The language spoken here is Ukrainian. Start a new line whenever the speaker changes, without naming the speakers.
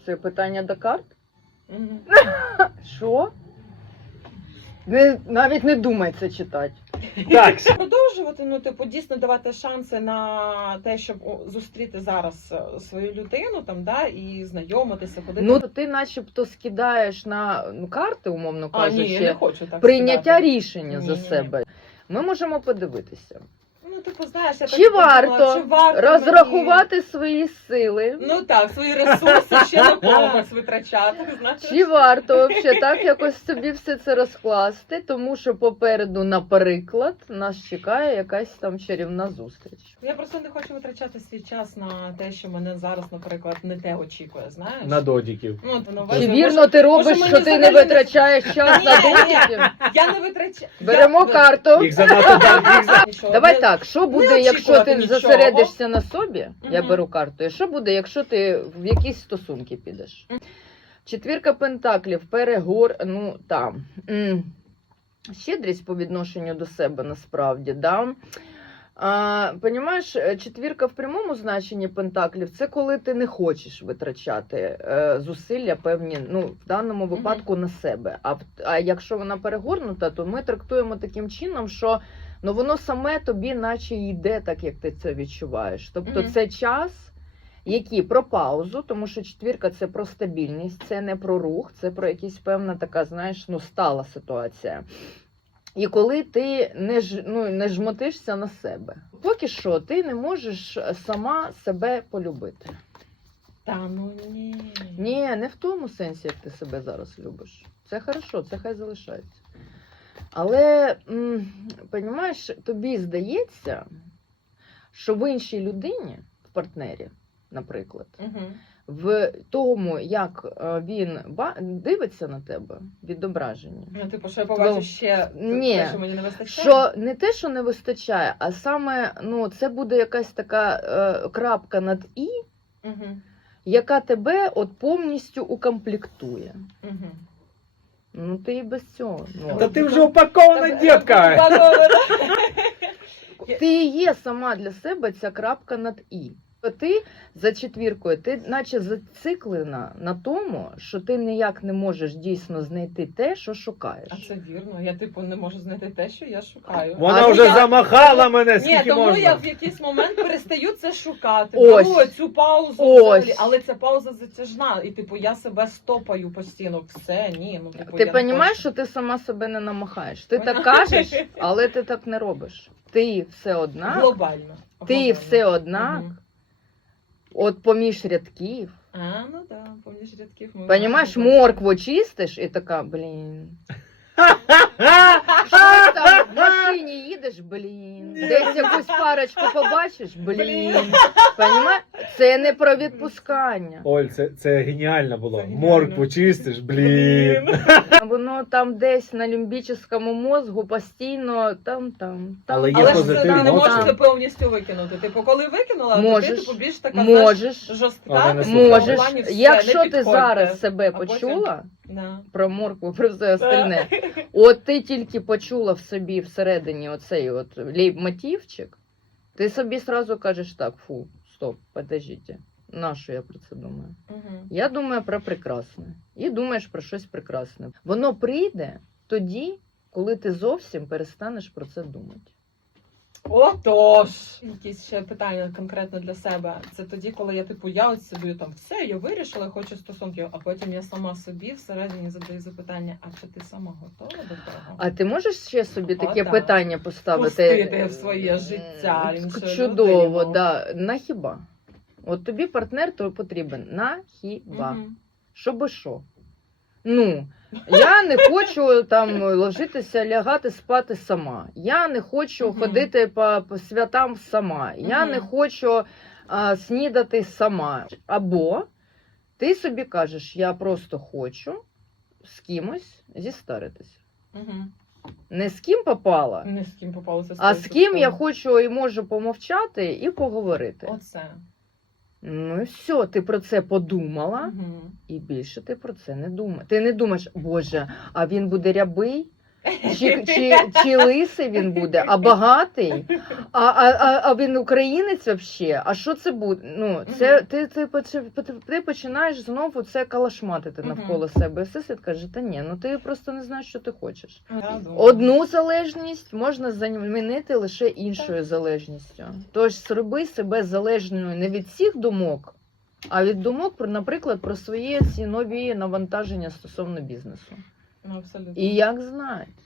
Це питання до карт?
Мгм.
Що? Навіть не думай це читати.
Так,
Продовжувати, ну, типу, дійсно давати шанси на те, щоб зустріти зараз свою людину, там, да, і знайомитися, ходити.
Ну, ти начебто скидаєш на карти, умовно
а, ні, я не
кажучи,
хочу так
прийняття
сказати.
рішення за
Ні-ні-ні.
себе. Ми можемо подивитися.
Ну, типу, знаєш, я
Чи
так подумала,
варто
чи варто
розрахувати свої сили?
мені... Ну так, свої ресурси ще на когось витрачати, знаєш.
Чи варто взагалі так якось собі все це розкласти, тому що попереду, наприклад, нас чекає якась там чарівна зустріч.
Я просто не хочу витрачати свій час на те, що мене зараз, наприклад, не те очікує, знаєш.
на додіків.
Ну, от, воно,
Чи
може,
вірно ти робиш,
може,
що
мені
ти не
взагалі
витрачаєш час на
Ні,
додиків?
Я не витрачаю.
Беремо карту.
Їх занадто так.
Давай так, що буде, якщо
очікувати
ти
нічого.
зосередишся на собі, я
Мгм.
беру карту, і що буде, якщо ти в якісь стосунки підеш? Четвірка пентаклів, ну там, щедрість по відношенню до себе насправді, да? Понімаєш, четвірка в прямому значенні пентаклів – це коли ти не хочеш витрачати зусилля певні, ну, в даному випадку на себе. А якщо вона перегорнута, то ми трактуємо таким чином, що ну, воно саме тобі наче йде так, як ти це відчуваєш. Тобто це час, який про паузу, тому що четвірка – це про стабільність, це не про рух, це про якась певна така, знаєш, ну, стала ситуація. І коли ти не жмотишся на себе. Поки що ти не можеш сама себе полюбити.
Та ну ні.
Ні, не в тому сенсі, як ти себе зараз любиш. Це хорошо, це хай залишається. Але, розумієш, тобі здається, що в іншій людині, в партнері, наприклад,
Угу.
в тому, як він дивиться на тебе, відображення,
Ну, типу, що я побачу ще
Ні.
те, що мені не вистачає?
що не те, що не вистачає, а саме, ну, це буде якась така крапка над «і»,
Угу.
яка тебе от повністю укомплектує.
Угу.
Ну, ти і без цього. Ну.
Та ти вже упакована, дітка!
Ти і є сама для себе ця крапка над «і». Ти за четвіркою, ти наче зациклена на тому, що ти ніяк не можеш дійсно знайти те, що шукаєш.
А це вірно. Я, типу, не можу знайти те, що я шукаю.
Вона
А
вже
я-
замахала мене,
Ні,
скільки
тому
можна.
я в якийсь момент перестаю це шукати.
Ось.
Беру цю паузу
Ось.
взагалі, але ця пауза затяжна. І, типу, я себе стопаю постійно. Все, ні, ну, типу,
Ти
я не
розумієш,
хочу.
що ти сама себе не намахаєш. Ти так кажеш, але ти так не робиш. Ти все одна,
Глобально.
ти
Глобально.
все одна,
Мгм.
от поміж рядків.
А, ну так, поміж рядків. ми
Понімаєш,
можемо
моркву чистиш і така, блін. Щось там в машині їдеш, блін. Десь якусь парочку побачиш, блін. Понімаєш? Це не про відпускання.
Оль, це геніально було.
Це геніально.
Моркву чистиш, блін.
Воно там десь на лімбічному мозгу постійно там.
Але є
Але ж
позитив,
ти не можеш
там.
це повністю викинути. Типу, коли викинула,
Можеш.
то ти типу, більш така знаєш,
Можеш,
жорстка.
Але не
в
слухай.
можеш.
плані все,
Якщо
не
ти
підходьте.
зараз себе
А потім-
почула,
Да.
про моркву, про все остальне. От ти тільки почула в собі всередині оцей от лейб-мотивчик, ти собі сразу кажеш так, фу, стоп, подождіть, на що я про це думаю?
Мгм.
Я думаю про прекрасне. І думаєш про щось прекрасне. Воно прийде тоді, коли ти зовсім перестанеш про це думати.
Отож. Якісь ще питання конкретно для себе. Це тоді, коли я типу, я ось собі там все, я вирішила, хочу стосунків, а потім я сама собі всередині задаю запитання, а чи ти сама готова до того?
А ти можеш ще собі таке
так.
питання поставити?
Пустити в своє життя іншої
Чудово,
людини.
да. На хіба? От тобі партнер то потрібен. На хіба?
Мгм.
Щоби що? Ну, я не хочу там ложитися, лягати, спати сама. Я не хочу
Мгм.
ходити по святам сама. Я
Мгм.
не хочу снідати сама. Або ти собі кажеш, я просто хочу з кимось зістаритися.
Мгм.
Не з ким попала,
Не з ким попалося.
а з ким я хочу і можу помовчати і поговорити.
Оце.
Ну і все, ти про це подумала.
Мгм.
І більше ти про це не думаєш. Ти не думаєш, Боже, а він буде рябий, чи лисий він буде, а багатий, а він українець взагалі. А що це буде? Ну, це ти починаєш знову це калашматити навколо себе. І всесвіт каже, та ні, ну ти просто не знаєш, що ти хочеш. Одну залежність можна замінити лише іншою залежністю. Тож зроби себе залежною не від всіх думок, а від думок, наприклад, про свої ці нові навантаження стосовно бізнесу.
Абсолютно.
І як знати?